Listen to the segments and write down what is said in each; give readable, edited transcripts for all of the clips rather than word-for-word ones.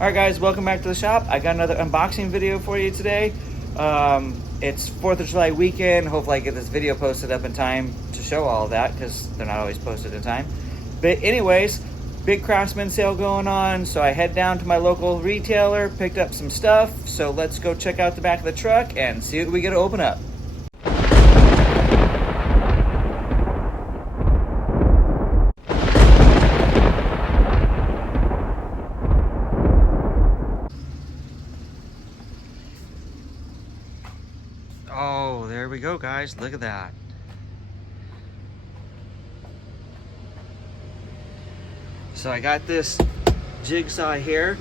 Alright guys, welcome back to the shop. I got another unboxing video for you today. It's 4th of July weekend. Hopefully I get this video posted up in time to show all of that, because they're not always posted in time. But anyways, big Craftsman sale going on, so I head down to my local retailer, picked up some stuff. So let's go check out the back of the truck and see what we get to open up. Oh, there we go, guys. Look at that. So I got this jigsaw here,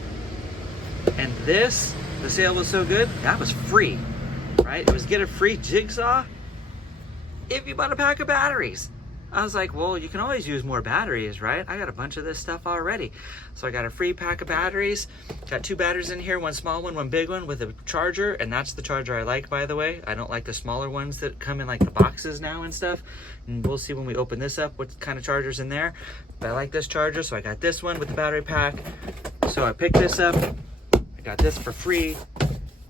and this, the sale was so good, that was free, right? It was get a free jigsaw if you bought a pack of batteries. I was like, well, you can always use more batteries, right? I got a bunch of this stuff already. So I got a free pack of batteries. Got 2 batteries in here, one small one, one big one with a charger. And that's the charger I like, by the way. I don't like the smaller ones that come in like the boxes now and stuff. And we'll see when we open this up what kind of charger's in there. But I like this charger, so I got this one with the battery pack. So I picked this up. I got this for free.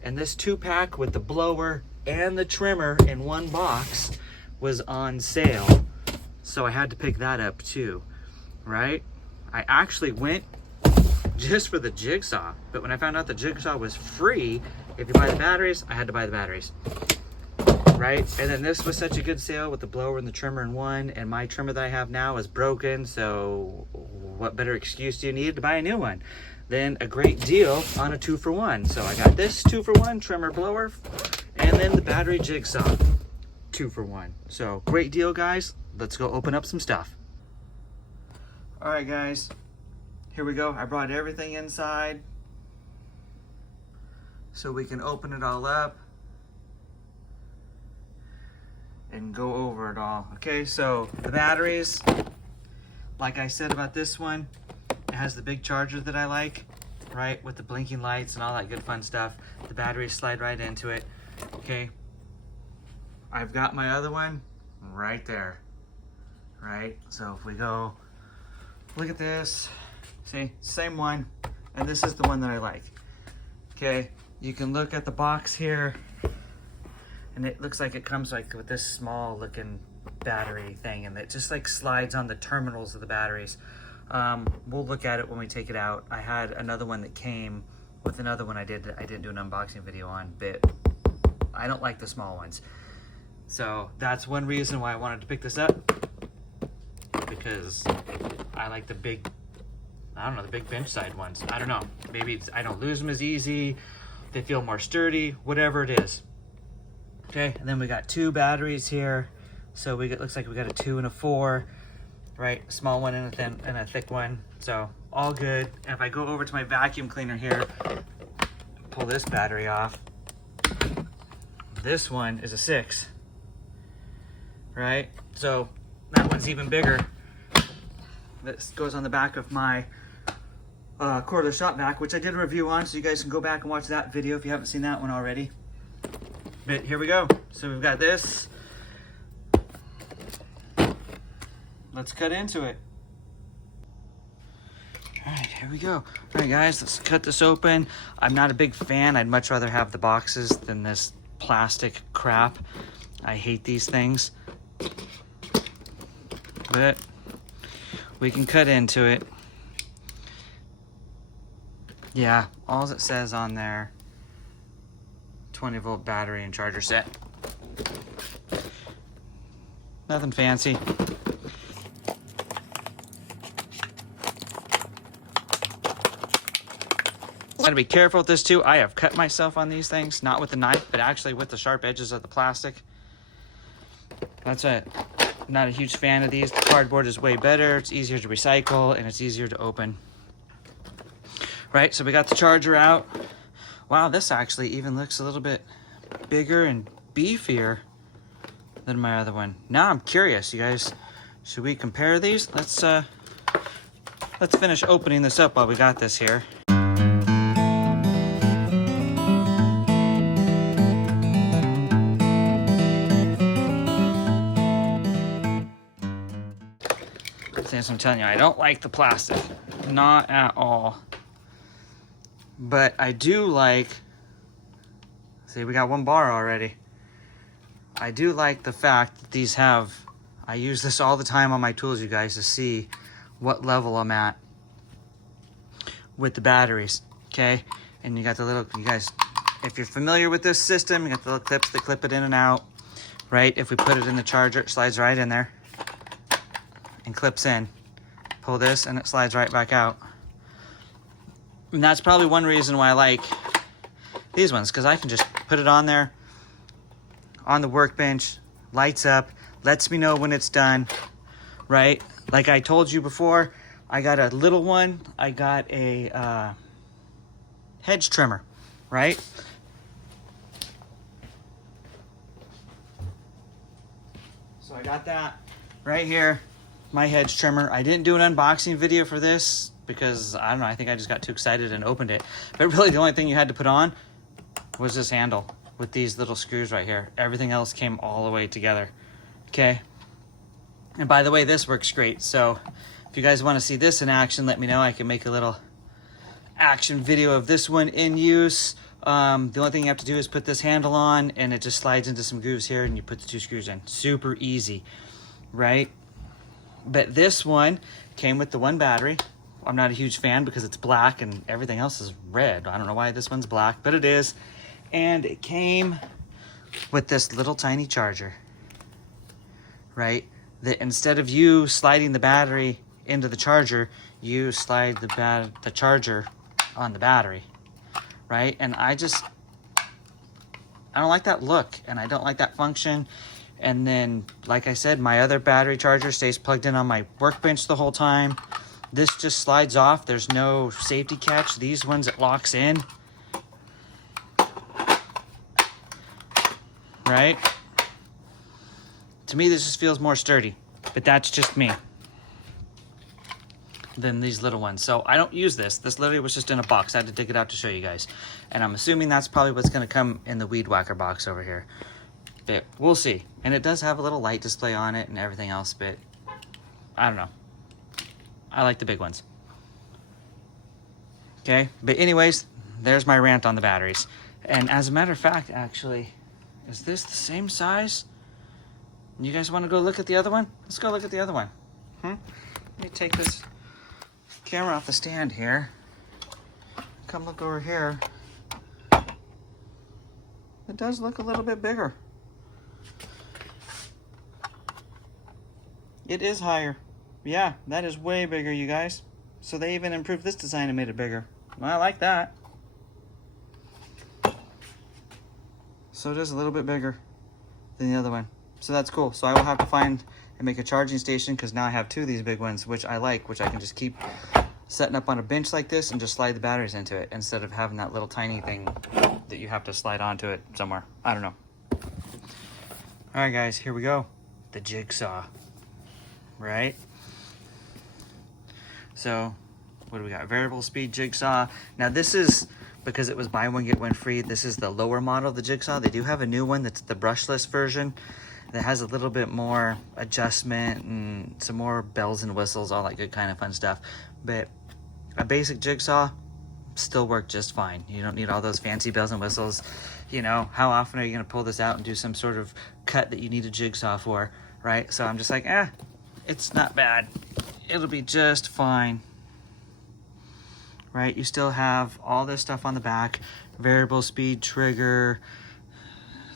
And this 2-pack with the blower and the trimmer in one box was on sale. So I had to pick that up too, right? I actually went just for the jigsaw, but when I found out the jigsaw was free, if you buy the batteries, I had to buy the batteries, right? And then this was such a good sale with the blower and the trimmer in one, and my trimmer that I have now is broken, so what better excuse do you need to buy a new one than a great deal on a 2-for-1? So I got this 2-for-1 trimmer blower, and then the battery jigsaw 2-for-1. So great deal, guys. Let's go open up some stuff. All right, guys, here we go. I brought everything inside so we can open it all up and go over it all. Okay, so the batteries, like I said about this one, it has the big charger that I like, right, with the blinking lights and all that good fun stuff. The batteries slide right into it. Okay, I've got my other one right there. Right, so if we go look at this, see, same one, and this is the one that I like. Okay, you can look at the box here, and it looks like it comes like with this small looking battery thing, and it just like slides on the terminals of the batteries. We'll look at it when we take it out. I had another one that came with another one I didn't do an unboxing video on, but I don't like the small ones. So that's one reason why I wanted to pick this up, because I like the big, I don't know, the big bench side ones. I don't know, maybe it's, I don't lose them as easy, they feel more sturdy, whatever it is. Okay, and then we got 2 batteries here. So we get, looks like we got a 2 and a 4, right? A small one and a thin and a thick one. So all good. And if I go over to my vacuum cleaner here, pull this battery off, this one is a 6, right? So that one's even bigger. This goes on the back of my cordless shop vac, which I did a review on, so you guys can go back and watch that video if you haven't seen that one already. But here we go. So we've got this. Let's cut into it. All right, here we go. All right, guys, let's cut this open. I'm not a big fan. I'd much rather have the boxes than this plastic crap. I hate these things. But we can cut into it. Yeah, all it says on there, 20-volt battery and charger set. Nothing fancy. Gotta be careful with this too. I have cut myself on these things, not with the knife, but actually with the sharp edges of the plastic. That's it. Not a huge fan of these. The cardboard is way better. It's easier to recycle and it's easier to open. Right, so we got the charger out. Wow, this actually even looks a little bit bigger and beefier than my other one. Now I'm curious, you guys. Should we compare these? Let's finish opening this up while we got this here. Since I'm telling you, I don't like the plastic. Not at all. But I do like, see, we got 1 bar already. I do like the fact that these have, I use this all the time on my tools, you guys, to see what level I'm at with the batteries, okay? And you got the little, you guys, if you're familiar with this system, you got the little clips that clip it in and out, right? If we put it in the charger, it slides right in there and clips in. Pull this and it slides right back out. And that's probably one reason why I like these ones, because I can just put it on there, on the workbench, lights up, lets me know when it's done, right? Like I told you before, I got a little one. I got a hedge trimmer, right? So I got that right here, my hedge trimmer. I didn't do an unboxing video for this because, I don't know, I think I just got too excited and opened it. But really the only thing you had to put on was this handle with these little screws right here. Everything else came all the way together, okay? And by the way, this works great. So if you guys want to see this in action, let me know. I can make a little action video of this one in use. The only thing you have to do is put this handle on and it just slides into some grooves here and you put the 2 screws in. Super easy, right? But this one came with the 1 battery. I'm not a huge fan because it's black and everything else is red. I don't know why this one's black, but it is. And it came with this little tiny charger, right? That instead of you sliding the battery into the charger, you slide the charger on the battery, right? And I don't like that look and I don't like that function. And then, like I said, my other battery charger stays plugged in on my workbench the whole time. This just slides off. There's no safety catch. These ones, it locks in. Right? To me, this just feels more sturdy, but that's just me, than these little ones. So I don't use this. This literally was just in a box. I had to dig it out to show you guys. And I'm assuming that's probably what's going to come in the weed whacker box over here. But we'll see. And it does have a little light display on it and everything else, but I don't know. I like the big ones. Okay, but anyways, there's my rant on the batteries. And as a matter of fact, actually, is this the same size? You guys want to go look at the other one? Let's go look at the other one. Let me take this camera off the stand here. Come look over here. It does look a little bit bigger. It is higher. Yeah, that is way bigger, you guys. So they even improved this design and made it bigger. Well, I like that. So it is a little bit bigger than the other one. So that's cool. So I will have to find and make a charging station because now I have 2 of these big ones, which I like, which I can just keep setting up on a bench like this and just slide the batteries into it instead of having that little tiny thing that you have to slide onto it somewhere. I don't know. All right, guys, here we go. The jigsaw, right? So what do we got? Variable speed jigsaw. Now this is, because it was buy one, get one free, this is the lower model of the jigsaw. They do have a new one that's the brushless version that has a little bit more adjustment and some more bells and whistles, all that good kind of fun stuff. But a basic jigsaw still worked just fine. You don't need all those fancy bells and whistles. You know, how often are you going to pull this out and do some sort of cut that you need a jigsaw for, right? So I'm just like, it's not bad. It'll be just fine. Right? You still have all this stuff on the back. Variable speed trigger,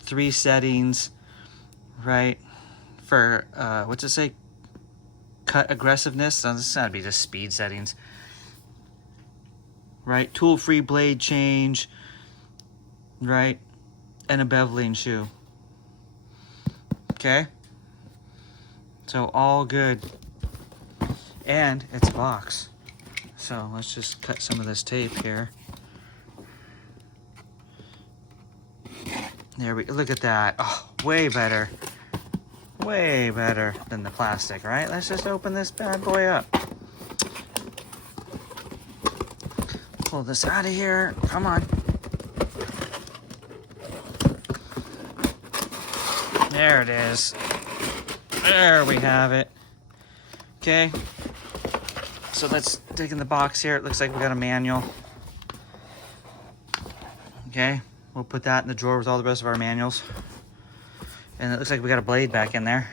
3 settings, right? For, what's it say? Cut aggressiveness. So this is gotta be just speed settings. Right? Tool-free blade change, right? And a beveling shoe. Okay? So all good. And it's a box. So let's just cut some of this tape here. There we look at that. Oh, way better. Way better than the plastic, right? Let's just open this bad boy up. Pull this out of here. Come on. There it is. There we have it. Okay. So let's dig in the box here. It looks like we got a manual. Okay, we'll put that in the drawer with all the rest of our manuals. And it looks like we got a blade back in there.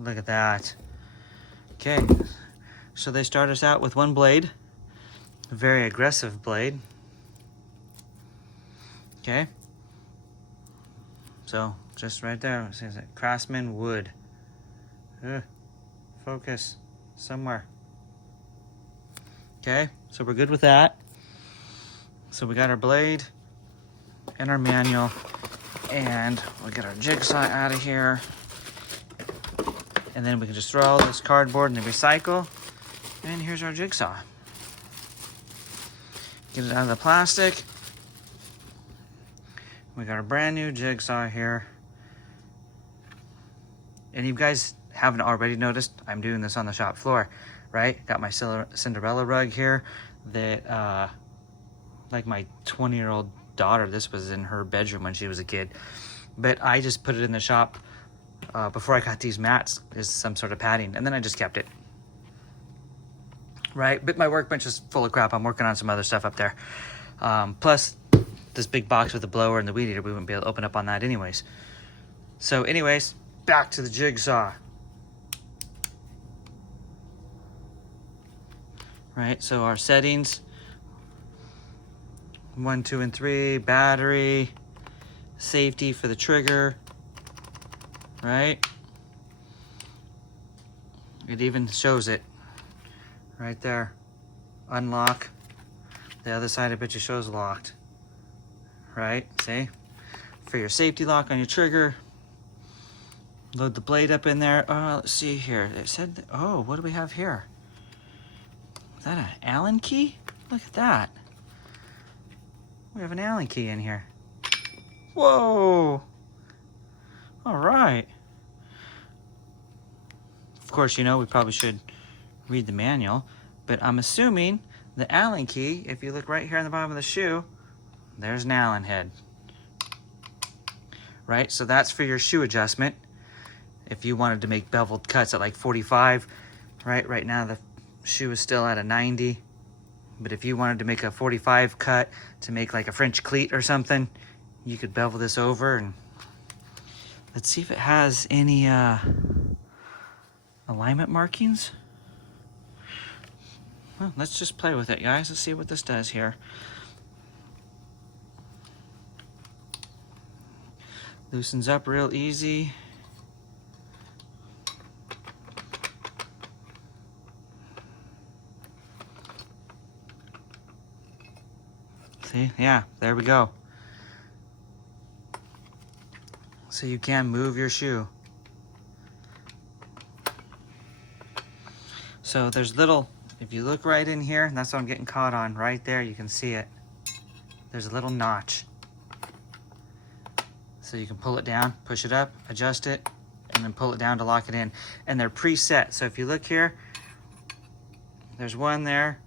Look at that. Okay, so they start us out with one blade, a very aggressive blade. Okay, so just right there, it says Craftsman wood. Focus somewhere. Okay, so we're good with that. So we got our blade and our manual, and we'll get our jigsaw out of here. And then we can just throw all this cardboard in the recycle. And here's our jigsaw. Get it out of the plastic. We got a brand new jigsaw here. And you guys haven't already noticed, I'm doing this on the shop floor, right? Got my Cinderella rug here that, like my 20-year-old daughter, this was in her bedroom when she was a kid. But I just put it in the shop before I got these mats as some sort of padding, and then I just kept it. Right, but my workbench is full of crap. I'm working on some other stuff up there. Plus, this big box with the blower and the weed eater, we wouldn't be able to open up on that anyways. So anyways, back to the jigsaw. Right, so our settings, 1, 2, and 3, battery, safety for the trigger, right? It even shows it right there. Unlock. The other side of it just shows locked. Right, see? For your safety lock on your trigger. Load the blade up in there. Let's see here. It said, oh, what do we have here? Is that an Allen key? Look at that. We have an Allen key in here. Whoa. All right. Of course, you know, we probably should read the manual, but I'm assuming the Allen key, if you look right here on the bottom of the shoe, there's an Allen head. Right, so that's for your shoe adjustment. If you wanted to make beveled cuts at like 45, right now the shoe is still at a 90. But if you wanted to make a 45 cut to make like a French cleat or something, you could bevel this over. And let's see if it has any alignment markings. Well, let's just play with it, guys. Let's see what this does here. Loosens up real easy. See, yeah, there we go. So you can move your shoe. So there's little, if you look right in here, and that's what I'm getting caught on, right there, you can see it. There's a little notch. So you can pull it down, push it up, adjust it, and then pull it down to lock it in. And they're preset. So if you look here, there's one there,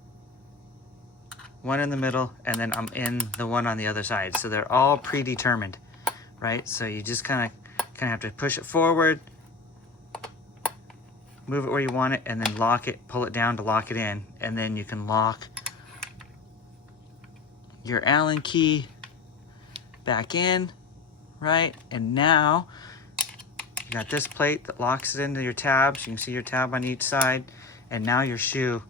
one in the middle, and then I'm in the one on the other side. So they're all predetermined, right? So you just kind of have to push it forward, move it where you want it, and then lock it, pull it down to lock it in. And then you can lock your Allen key back in, right? And now you got this plate that locks it into your tabs. You can see your tab on each side. And now your shoe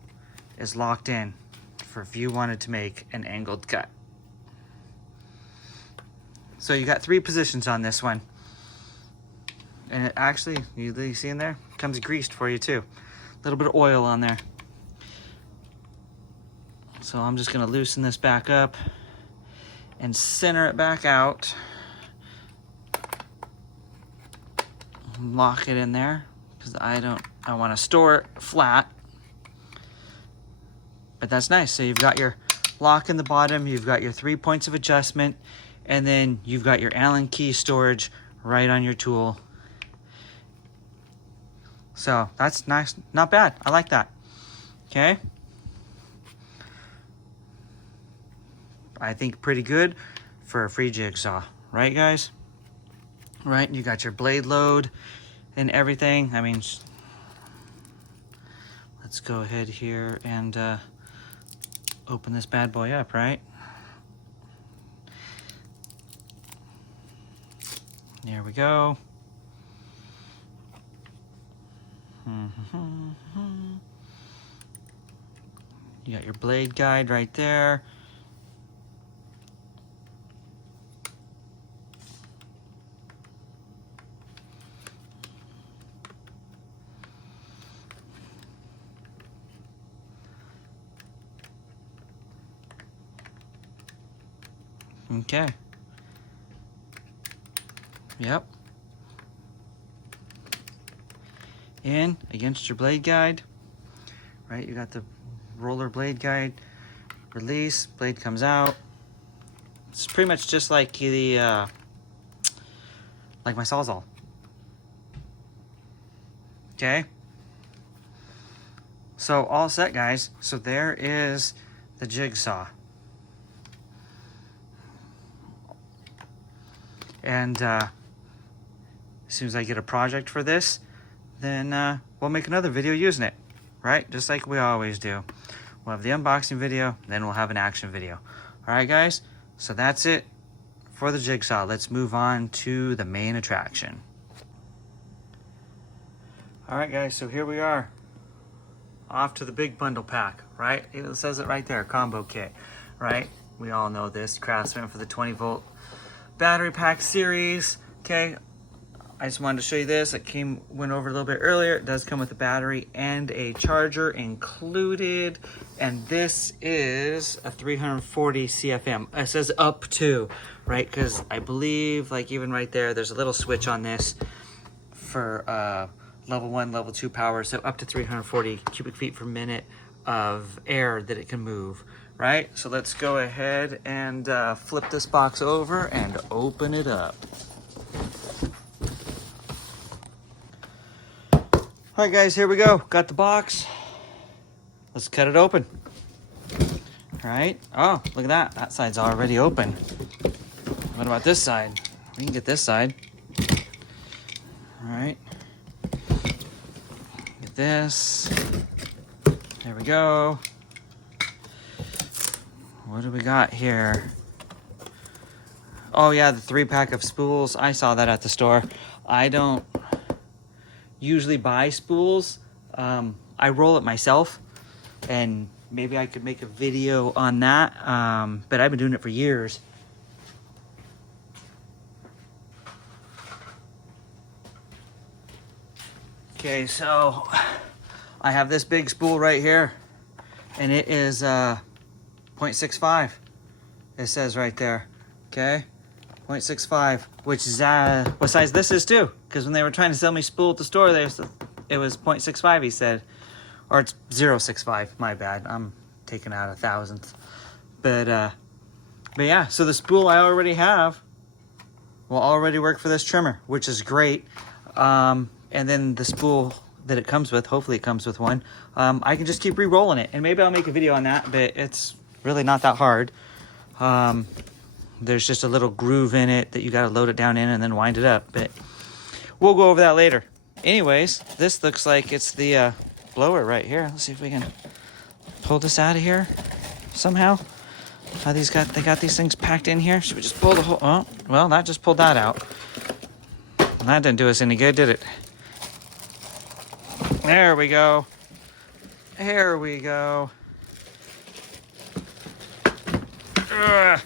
is locked in for if you wanted to make an angled cut. So you got 3 positions on this one. And it actually, you see in there, comes greased for you too. A little bit of oil on there. So I'm just gonna loosen this back up and center it back out. Lock it in there because I want to store it flat. But that's nice. So you've got your lock in the bottom, you've got your 3 points of adjustment, and then you've got your Allen key storage right on your tool. So that's nice, not bad. I like that. Okay. I think pretty good for a free jigsaw, right guys? Right, you got your blade load and everything. I mean, let's go ahead here and open this bad boy up, right? There we go. You got your blade guide right there. Okay. Yep. In against your blade guide, right? You got the roller blade guide, release, blade comes out. It's pretty much just like the like my Sawzall. Okay. So all set, guys. So there is the jigsaw. And as soon as I get a project for this, then we'll make another video using it, right? Just like we always do. We'll have the unboxing video, then we'll have an action video. All right, guys? So that's it for the jigsaw. Let's move on to the main attraction. All right, guys, so here we are. Off to the big bundle pack, right? It says it right there, combo kit, right? We all know this, Craftsman for the 20-volt battery pack series, okay? I just wanted to show you this. It went over a little bit earlier. It does come with a battery and a charger included. And this is a 340 CFM. It says up to, right? Because I believe, like even right there, there's a little switch on this for level 1, level 2 power. So up to 340 cubic feet per minute of air that it can move, right? So let's go ahead and flip this box over and open it up. All right, guys, here we go. Got the box. Let's cut it open. All right. Oh, look at that. That side's already open. What about this side? We can get this side. All right. Get this. There we go. What do we got here? Oh, yeah, the 3-pack of spools. I saw that at the store. I don't usually buy spools. I roll it myself, and maybe I could make a video on that, but I've been doing it for years. Okay, so I have this big spool right here, and it is 0.65. It says right there, okay? 0.65, which is what size this is too, because when they were trying to sell me spool at the store, it was 0.65, he said, or it's 0.65. My bad, I'm taking out a thousandth. But yeah, so the spool I already have will already work for this trimmer, which is great. And then the spool that it comes with, hopefully it comes with one, I can just keep re-rolling it, and maybe I'll make a video on that, but it's really not that hard. There's just a little groove in it that you got to load it down in and then wind it up, but we'll go over that later. Anyways, this looks like it's the blower right here. Let's see if we can pull this out of here somehow. How they got these things packed in here. Should we just pull the whole? Oh, well, that just pulled that out. That didn't do us any good, did it? There we go. There we go. Ugh.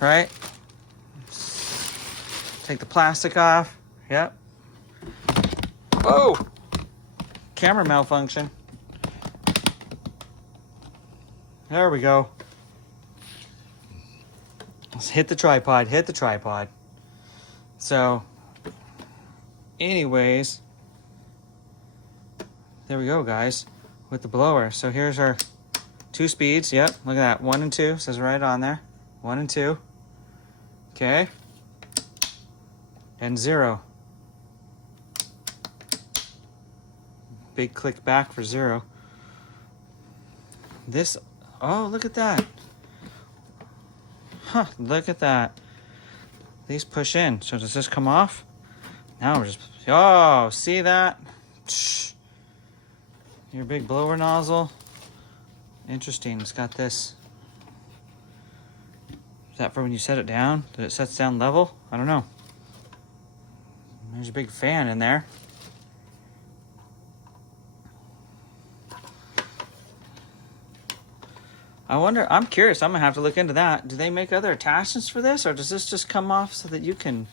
Right? Take the plastic off. Yep. Oh! Camera malfunction. There we go. Let's hit the tripod. Hit the tripod. So, anyways, there we go, guys, with the blower. So here's our 2 speeds. Yep, look at that. 1 and 2. Says right on there. 1 and 2. Okay. And 0. Big click back for 0. This, oh, look at that. Huh, look at that. These push in. So does this come off? Now we're just, oh, see that? Your big blower nozzle. Interesting, it's got this. Is that for when you set it down? That it sets down level? I don't know. There's a big fan in there. I wonder, I'm curious, I'm gonna have to look into that. Do they make other attachments for this, or does this just come off so that you can,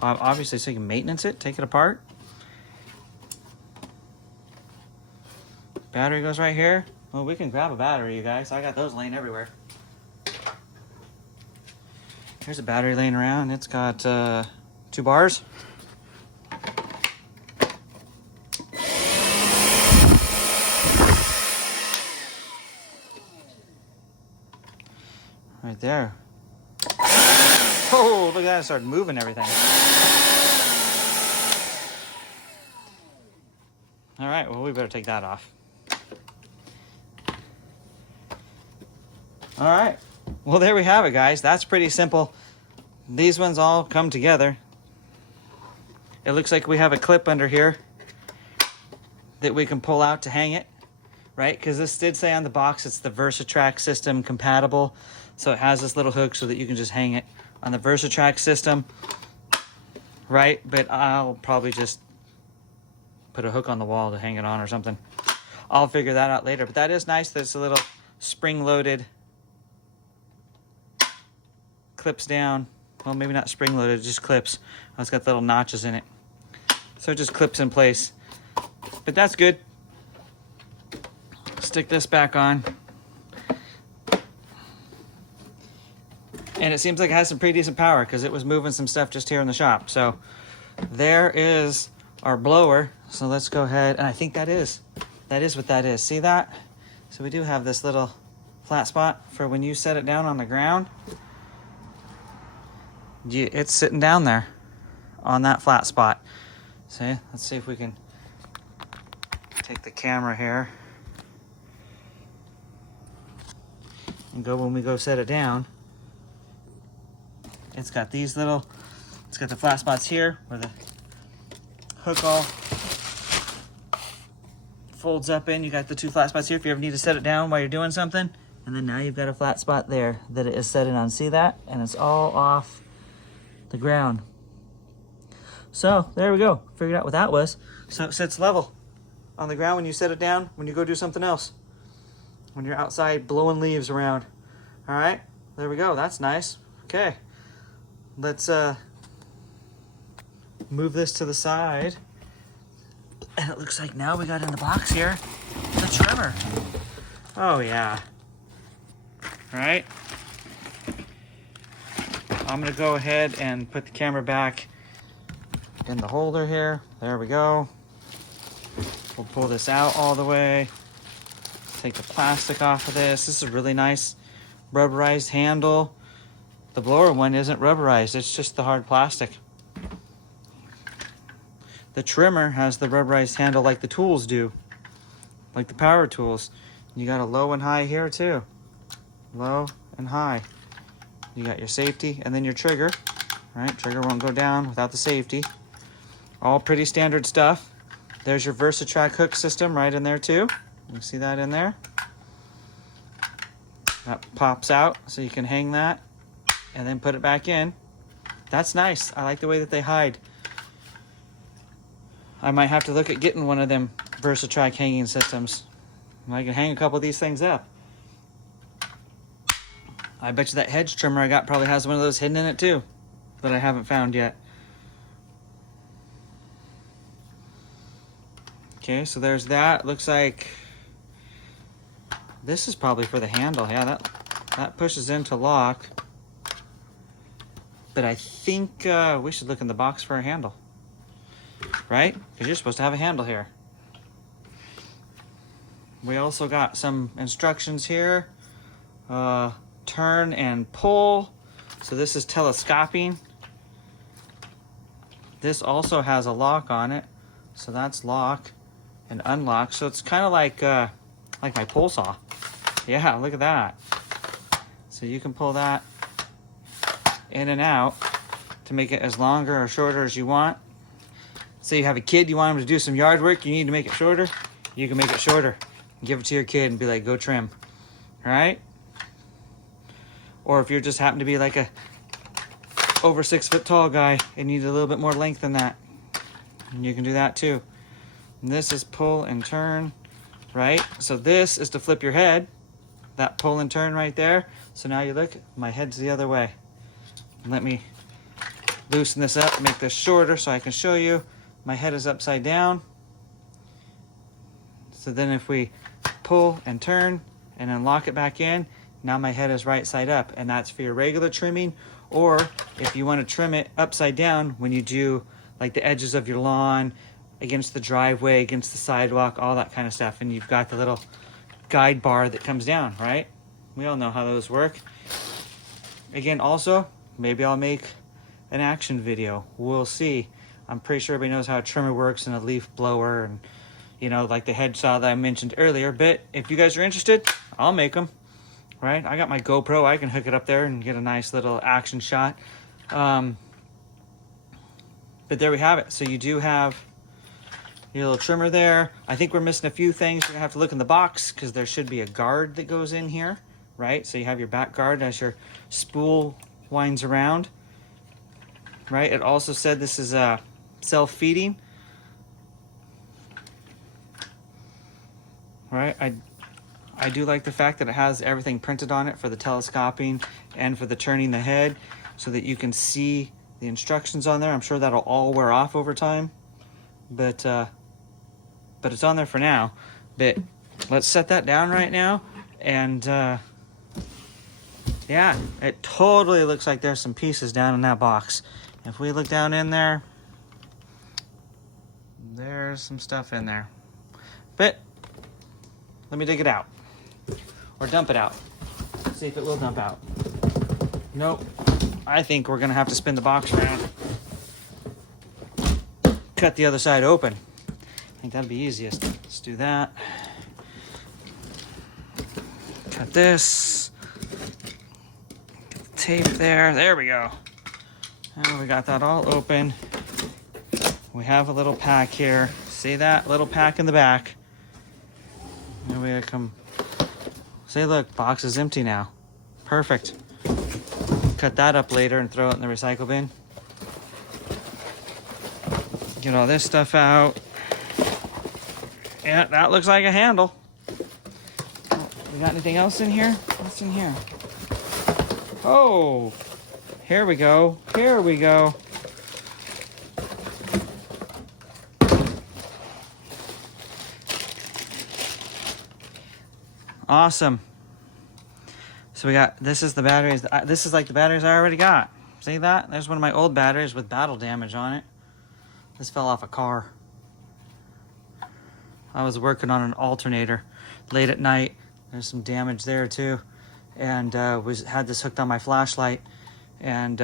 obviously so you can maintenance it, take it apart? Battery goes right here. Well, we can grab a battery, you guys. I got those laying everywhere. Here's a battery laying around. It's got 2 bars. Right there. Oh, look at that, it started moving everything. All right, well, we better take that off. All right, well, there we have it, guys. That's pretty simple. These ones all come together. It looks like we have a clip under here that we can pull out to hang it, right? Because this did say on the box it's the VersaTrack system compatible. So it has this little hook so that you can just hang it on the VersaTrack system, right? But I'll probably just put a hook on the wall to hang it on or something. I'll figure that out later. But that is nice that it's a little spring-loaded, clips down. Well, maybe not spring-loaded, just clips. Oh, it's got little notches in it. So it just clips in place. But that's good. Stick this back on. And it seems like it has some pretty decent power because it was moving some stuff just here in the shop. So there is our blower. So let's go ahead, and I think that is what that is. See that? So we do have this little flat spot for when you set it down on the ground. It's sitting down there on that flat spot. See? Let's see if we can take the camera here and go when we go set it down. It's got these little, it's got the flat spots here where the hook all folds up in. You got the 2 flat spots here if you ever need to set it down while you're doing something. And then now you've got a flat spot there that it is set in on. See that? And it's all off the ground. So there we go. Figured out what that was. So it sits level on the ground when you set it down, when you go do something else. When you're outside blowing leaves around. All right, there we go. That's nice. Okay. Let's move this to the side. And it looks like now we got in the box here the trimmer. Oh yeah. All right. I'm gonna go ahead and put the camera back in the holder here. There we go. We'll pull this out all the way. Take the plastic off of this. This is a really nice rubberized handle. The blower one isn't rubberized, it's just the hard plastic. The trimmer has the rubberized handle like the tools do, like the power tools. You got a low and high here too. Low and high. You got your safety and then your trigger. All right, trigger won't go down without the safety. All pretty standard stuff. There's your VersaTrack hook system right in there too. You see that in there? That pops out so you can hang that and then put it back in. That's nice. I like the way that they hide. I might have to look at getting one of them VersaTrack hanging systems. I can hang a couple of these things up. I bet you that hedge trimmer I got probably has one of those hidden in it too that I haven't found yet. Okay, so there's that. Looks like this is probably for the handle. Yeah, that pushes into lock. But I think we should look in the box for a handle. Right? Because you're supposed to have a handle here. We also got some instructions here. Turn and pull. So this is telescoping. This also has a lock on it. So that's lock and unlock. So it's kind of like my pole saw. Yeah, look at that. So you can pull that in and out to make it as longer or shorter as you want. Say you have a kid, you want him to do some yard work, you need to make it shorter, you can make it shorter. Give it to your kid and be like, go trim. All right? Or if you're just happen to be like a over 6 foot tall guy, it needs a little bit more length than that. And you can do that too. And this is pull and turn, right? So this is to flip your head, that pull and turn right there. So now you look, my head's the other way. Let me loosen this up, make this shorter so I can show you. My head is upside down. So then if we pull and turn and then lock it back in, now my head is right side up, and that's for your regular trimming. Or if you want to trim it upside down when you do like the edges of your lawn, against the driveway, against the sidewalk, all that kind of stuff. And you've got the little guide bar that comes down, right? We all know how those work. Again, also, maybe I'll make an action video. We'll see. I'm pretty sure everybody knows how a trimmer works and a leaf blower and, you know, like the head saw that I mentioned earlier. But if you guys are interested, I'll make them, right? I got my GoPro. I can hook it up there and get a nice little action shot. But there we have it. So you do have your little trimmer there. I think we're missing a few things. You're gonna have to look in the box because there should be a guard that goes in here, right? So you have your back guard as your spool winds around, right? It also said this is self-feeding, right? I do like the fact that it has everything printed on it for the telescoping and for the turning the head so that you can see the instructions on there. I'm sure that'll all wear off over time, but it's on there for now. But let's set that down right now. And yeah, it totally looks like there's some pieces down in that box. If we look down in there, there's some stuff in there. But let me dig it out. Or dump it out. See if it will dump out. Nope. I think we're gonna have to spin the box around. Cut the other side open. I think that'd be easiest. Let's do that. Cut this. Get the tape there. There we go. And we got that all open. We have a little pack here. See that little pack in the back? And we come. See, look, box is empty now. Perfect. Cut that up later and throw it in the recycle bin. Get all this stuff out. Yeah, that looks like a handle. Oh, we got anything else in here? What's in here? Oh, here we go. Here we go. Awesome. So we got, this is the batteries. This is like the batteries I already got. See that? There's one of my old batteries with battle damage on it. This fell off a car. I was working on an alternator late at night. There's some damage there too. And had this hooked on my flashlight and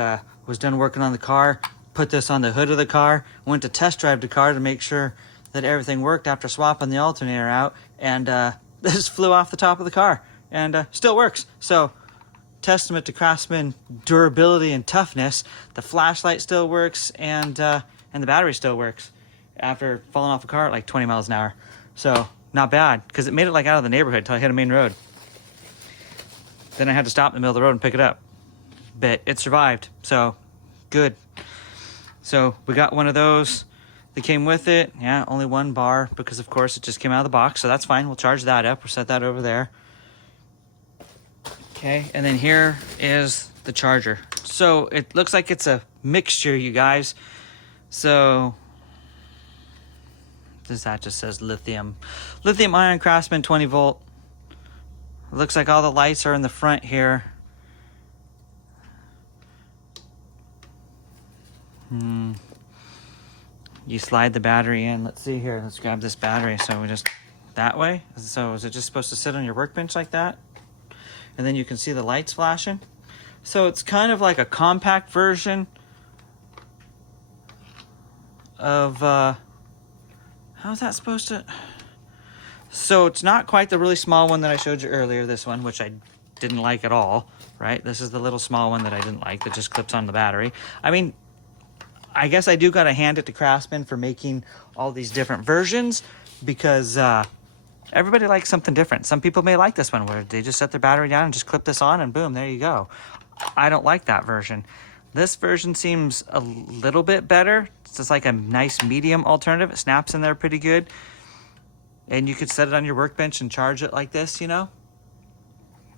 was done working on the car. Put this on the hood of the car. Went to test drive the car to make sure that everything worked after swapping the alternator out. And this flew off the top of the car and still works. So testament to Craftsman durability and toughness. The flashlight still works and the battery still works after falling off a car at like 20 miles an hour. So not bad, because it made it like out of the neighborhood until I hit a main road. Then I had to stop in the middle of the road and pick it up. But it survived, so good. So we got one of those that came with it. Yeah, only one bar because of course it just came out of the box, so that's fine. We'll charge that up. We'll set that over there. Okay, and then here is the charger. So it looks like it's a mixture, you guys. So that just says lithium ion Craftsman 20 volt. It looks like all the lights are in the front here. You slide the battery in. Let's see here. Let's grab this battery. So we just that way. So is it just supposed to sit on your workbench like that? And then you can see the lights flashing. So it's kind of like a compact version of how's that supposed to? So it's not quite the really small one that I showed you earlier, this one, which I didn't like at all, right? This is the little small one that I didn't like that just clips on the battery. I mean, I guess I do got to hand it to Craftsman for making all these different versions because everybody likes something different. Some people may like this one where they just set their battery down and just clip this on and boom, there you go. I don't like that version. This version seems a little bit better. It's just like a nice medium alternative. It snaps in there pretty good. And you could set it on your workbench and charge it like this, you know?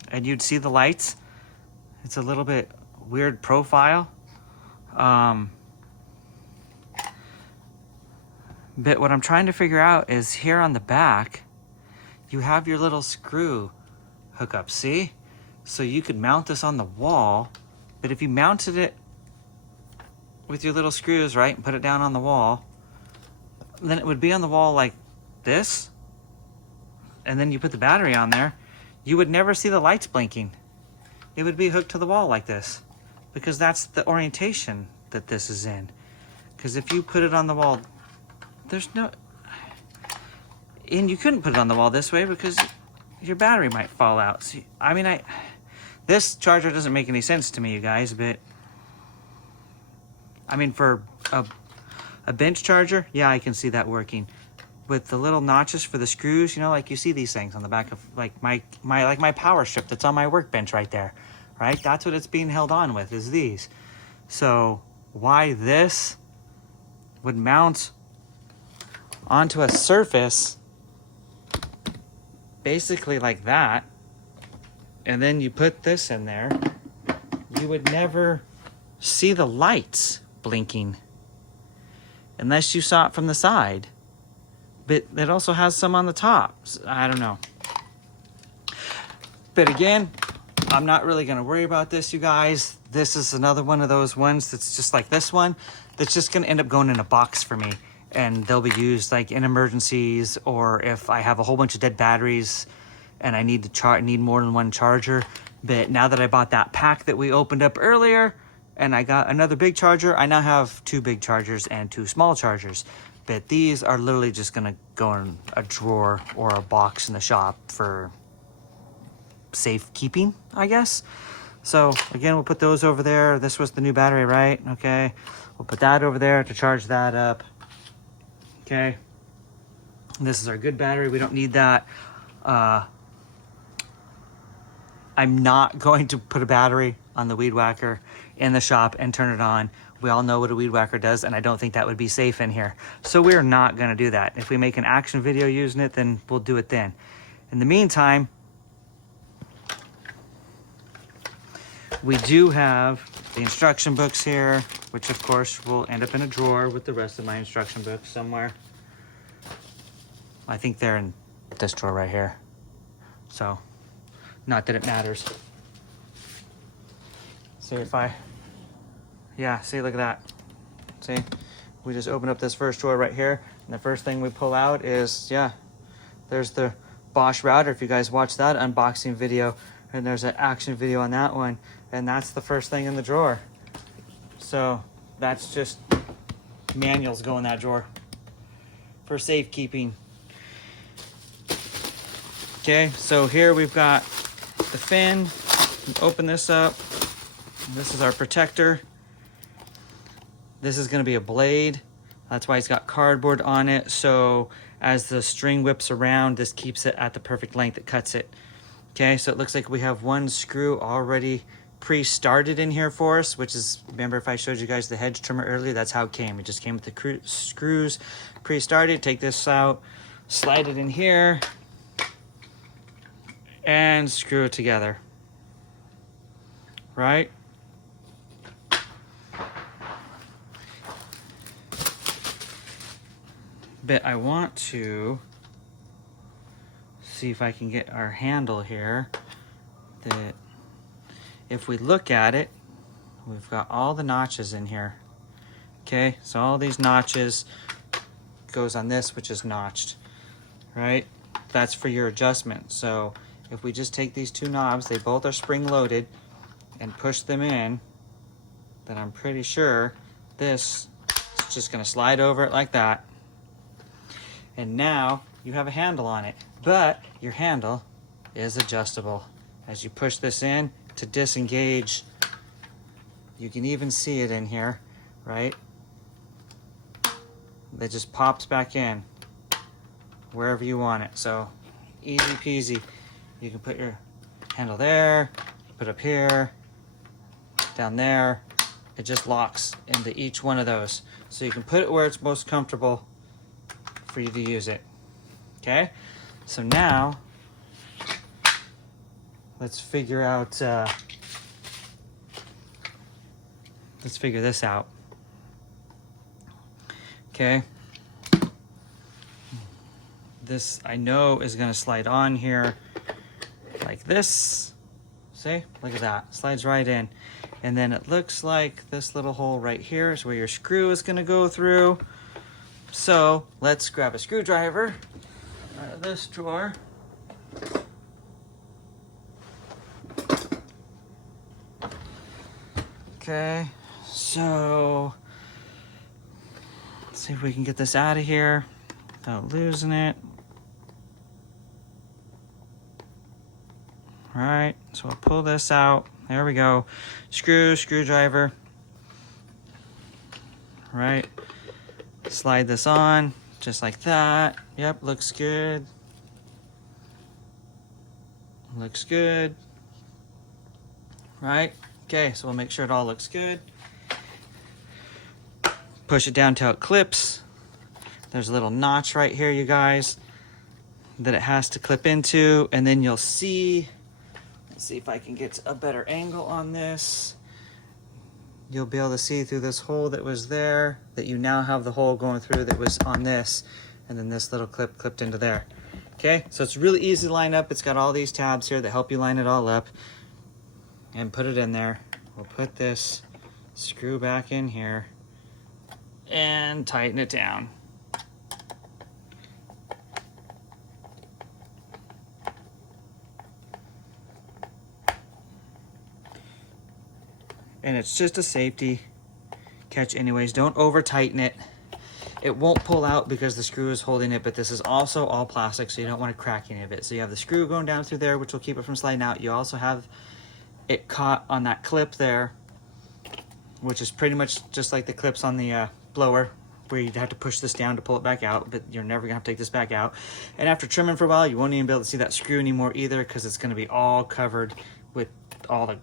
And you'd see the lights. It's a little bit weird profile. But what I'm trying to figure out is here on the back, you have your little screw hookup, see? So you could mount this on the wall, but if you mounted it with your little screws, right, and put it down on the wall, then it would be on the wall like this, and then you put the battery on there, you would never see the lights blinking. It would be hooked to the wall like this, because that's the orientation that this is in. Because if you put it on the wall, there's no, and you couldn't put it on the wall this way because your battery might fall out. See, I mean, this charger doesn't make any sense to me, you guys, but I mean, for a bench charger, yeah, I can see that working. With the little notches for the screws, you know, like you see these things on the back of like my power strip that's on my workbench right there, right? That's what it's being held on with, is these. So why this would mount onto a surface basically like that, and then you put this in there, you would never see the lights blinking unless you saw it from the side. But it also has some on the top. So I don't know. But again, I'm not really going to worry about this, you guys. This is another one of those ones that's just like this one, that's just going to end up going in a box for me. And they'll be used like in emergencies, or if I have a whole bunch of dead batteries and I need to need more than one charger. But now that I bought that pack that we opened up earlier, and I got another big charger, I now have 2 big chargers and 2 small chargers. But these are literally just gonna go in a drawer or a box in the shop for safekeeping, I guess. So again, we'll put those over there. This was the new battery, right? Okay, we'll put that over there to charge that up. Okay, this is our good battery. We don't need that. I'm not going to put a battery on the weed whacker in the shop and turn it on. We all know what a weed whacker does, and I don't think that would be safe in here. So we're not gonna do that. If we make an action video using it, then we'll do it then. In the meantime, we do have the instruction books here, which of course will end up in a drawer with the rest of my instruction books somewhere. I think they're in this drawer right here. So, not that it matters. See if yeah, see, look at that. See, we just open up this first drawer right here, and the first thing we pull out is, yeah, there's the Bosch router. If you guys watched that unboxing video, and there's an action video on that one, and that's the first thing in the drawer. So that's just manuals go in that drawer for safekeeping. Okay, so here we've got the fin. Open this up. This is our protector. This is going to be a blade. That's why it's got cardboard on it. So as the string whips around, this keeps it at the perfect length. It cuts it. Okay, so it looks like we have one screw already pre-started in here for us, which is, remember if I showed you guys the hedge trimmer earlier, that's how it came. It just came with the screws pre-started. Take this out, slide it in here, and screw it together. Right? But I want to see if I can get our handle here, that if we look at it, we've got all the notches in here. Okay, so all these notches goes on this, which is notched, right? That's for your adjustment. So if we just take these 2 knobs, they both are spring loaded, and push them in, then I'm pretty sure this is just gonna slide over it like that. And now you have a handle on it, but your handle is adjustable. As you push this in to disengage, you can even see it in here, right? It just pops back in wherever you want it. So easy peasy. You can put your handle there, put up here, down there, it just locks into each one of those. So you can put it where it's most comfortable for you to use it. Okay, so now let's figure out, let's figure this out. Okay, this I know is gonna slide on here like this. See, look at that, slides right in. And then it looks like this little hole right here is where your screw is gonna go through. So let's grab a screwdriver out of this drawer. Okay, so let's see if we can get this out of here without losing it. All right, so I'll pull this out. There we go. Screwdriver. Right. Slide this on just like that. Yep, looks good. Looks good. Right. Okay, so we'll make sure it all looks good. Push it down till it clips. There's a little notch right here, you guys, that it has to clip into, and then you'll see, let's see if I can get a better angle on this. You'll be able to see through this hole that was there that you now have the hole going through that was on this, and then this little clip clipped into there. Okay, so it's really easy to line up. It's got all these tabs here that help you line it all up and put it in there. We'll put this screw back in here and tighten it down. And it's just a safety catch anyways. Don't over tighten it. It won't pull out because the screw is holding it, but this is also all plastic, so you don't want to crack any of it. So you have the screw going down through there, which will keep it from sliding out. You also have it caught on that clip there, which is pretty much just like the clips on the blower, where you'd have to push this down to pull it back out, but you're never gonna have to take this back out. And after trimming for a while, you won't even be able to see that screw anymore either, because it's gonna be all covered with all the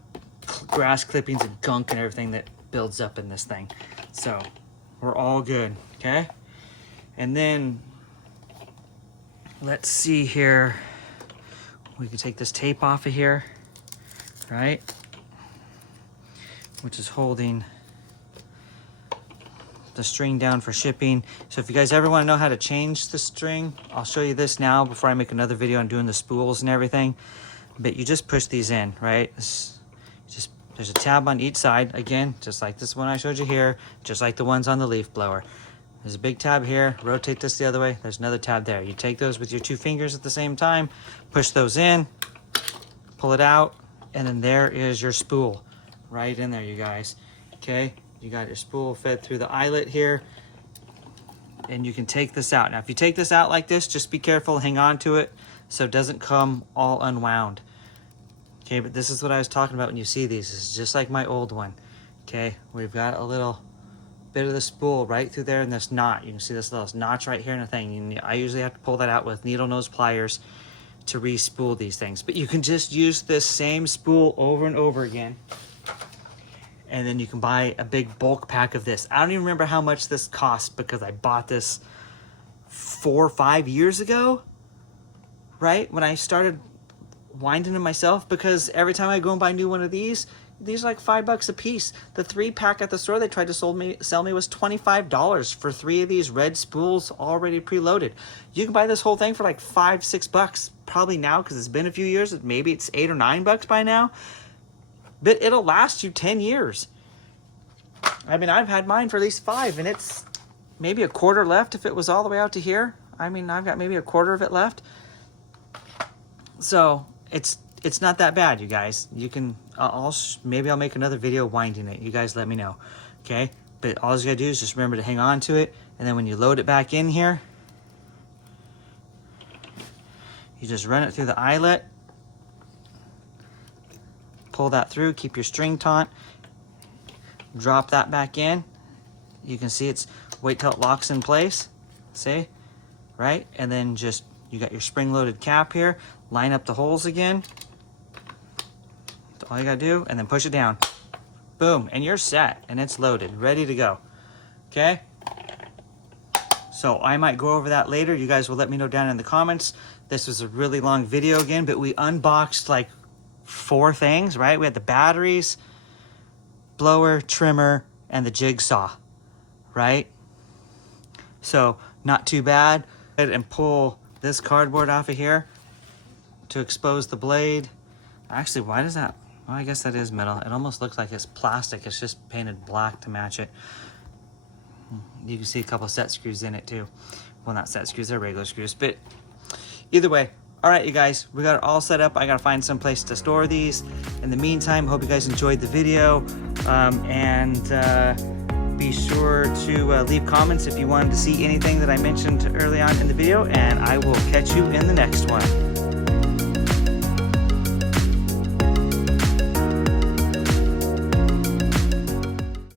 grass clippings and gunk and everything that builds up in this thing. So we're all good, okay? And then let's see here. We can take this tape off of here, right? Which is holding the string down for shipping. So if you guys ever want to know how to change the string, I'll show you this now before I make another video on doing the spools and everything. But you just push these in, right? There's a tab on each side, again, just like this one I showed you here, just like the ones on the leaf blower. There's a big tab here, rotate this the other way, there's another tab there. You take those with your two fingers at the same time, push those in, pull it out, and then there is your spool right in there, you guys. Okay, you got your spool fed through the eyelet here, and you can take this out. Now, if you take this out like this, just be careful, hang on to it so it doesn't come all unwound. Okay, but this is what I was talking about when you see these. This is just like my old one. Okay, we've got a little bit of the spool right through there in this knot. You can see this little notch right here in the thing. I usually have to pull that out with needle nose pliers to re-spool these things. But you can just use this same spool over and over again. And then you can buy a big bulk pack of this. I don't even remember how much this cost because I bought this 4 or 5 years ago, right? When I started winding them myself, because every time I go and buy a new one of these are like $5 a piece. The 3-pack at the store they tried to sell me was $25 for 3 of these red spools already preloaded. You can buy this whole thing for like $5, $6 probably now, because it's been a few years. Maybe it's $8 or $9 by now, but it'll last you 10 years. I mean, I've had mine for at least 5, and it's maybe a quarter left if it was all the way out to here. I mean, I've got maybe a quarter of it left. So it's not that bad, you guys. You can, maybe I'll make another video winding it. You guys let me know, okay? But all you gotta do is just remember to hang on to it, and then when you load it back in here, you just run it through the eyelet, pull that through, keep your string taut, drop that back in. You can see wait till it locks in place, see, right? And then just, you got your spring-loaded cap here, line up the holes again. That's all you gotta do, and then push it down. Boom, and you're set, and it's loaded, ready to go. Okay? So I might go over that later. You guys will let me know down in the comments. This was a really long video again, but we unboxed like 4 things, right? We had the batteries, blower, trimmer, and the jigsaw, right? So not too bad. And pull this cardboard off of here to expose the blade. Actually, why does that? Well, I guess that is metal. It almost looks like it's plastic. It's just painted black to match it. You can see a couple set screws in it too. Well, not set screws, they're regular screws, but either way. All right, you guys, we got it all set up. I gotta find some place to store these. In the meantime, hope you guys enjoyed the video, be sure to leave comments if you wanted to see anything that I mentioned early on in the video, and I will catch you in the next one.